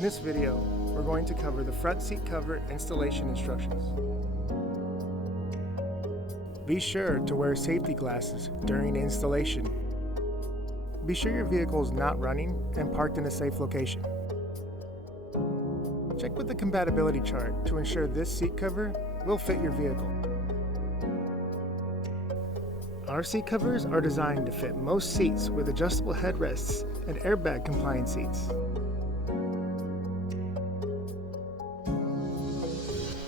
In this video, we're going to cover the front seat cover installation instructions. Be sure to wear safety glasses during installation. Be sure your vehicle is not running and parked in a safe location. Check with the compatibility chart to ensure this seat cover will fit your vehicle. Our seat covers are designed to fit most seats with adjustable headrests and airbag compliant seats.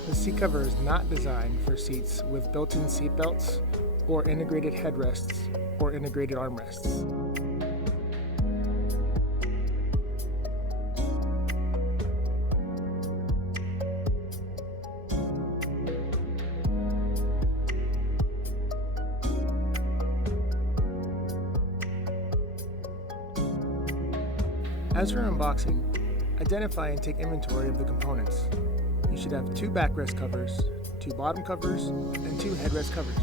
The seat cover is not designed for seats with built-in seat belts or integrated headrests or integrated armrests. As for unboxing, identify and take inventory of the components. You should have 2 backrest covers, 2 bottom covers, and 2 headrest covers.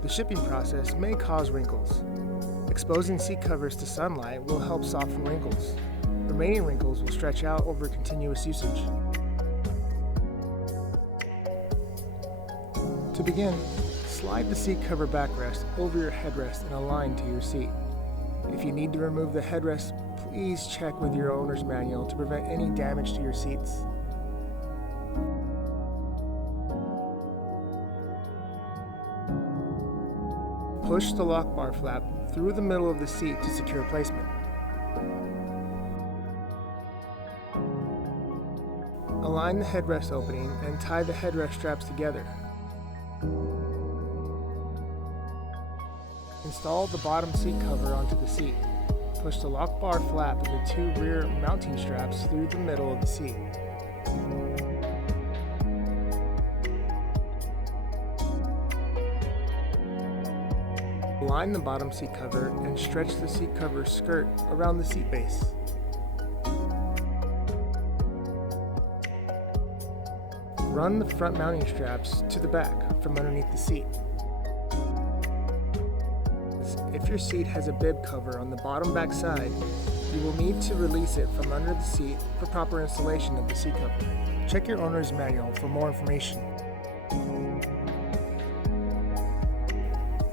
The shipping process may cause wrinkles. Exposing seat covers to sunlight will help soften wrinkles. Remaining wrinkles will stretch out over continuous usage. To begin, slide the seat cover backrest over your headrest and align to your seat. If you need to remove the headrest, please check with your owner's manual to prevent any damage to your seats. Push the lock bar flap through the middle of the seat to secure placement. Align the headrest opening and tie the headrest straps together. Install the bottom seat cover onto the seat. Push the lock bar flap of the 2 rear mounting straps through the middle of the seat. Align the bottom seat cover and stretch the seat cover skirt around the seat base. Run the front mounting straps to the back from underneath the seat. If your seat has a bib cover on the bottom back side, you will need to release it from under the seat for proper installation of the seat cover. Check your owner's manual for more information.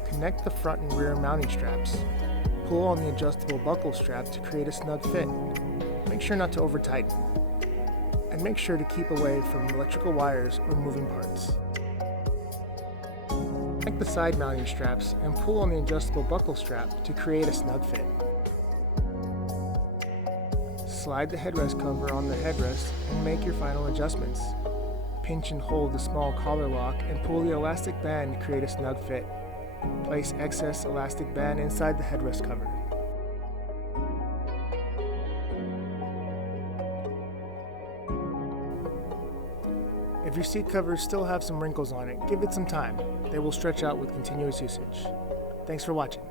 Connect the front and rear mounting straps. Pull on the adjustable buckle strap to create a snug fit. Make sure not to over-tighten. And make sure to keep away from electrical wires or moving parts. Connect the side mounting straps and pull on the adjustable buckle strap to create a snug fit. Slide the headrest cover on the headrest and make your final adjustments. Pinch and hold the small collar lock and pull the elastic band to create a snug fit. Place excess elastic band inside the headrest cover. If your seat covers still have some wrinkles on it, give it some time. They will stretch out with continuous usage. Thanks for watching.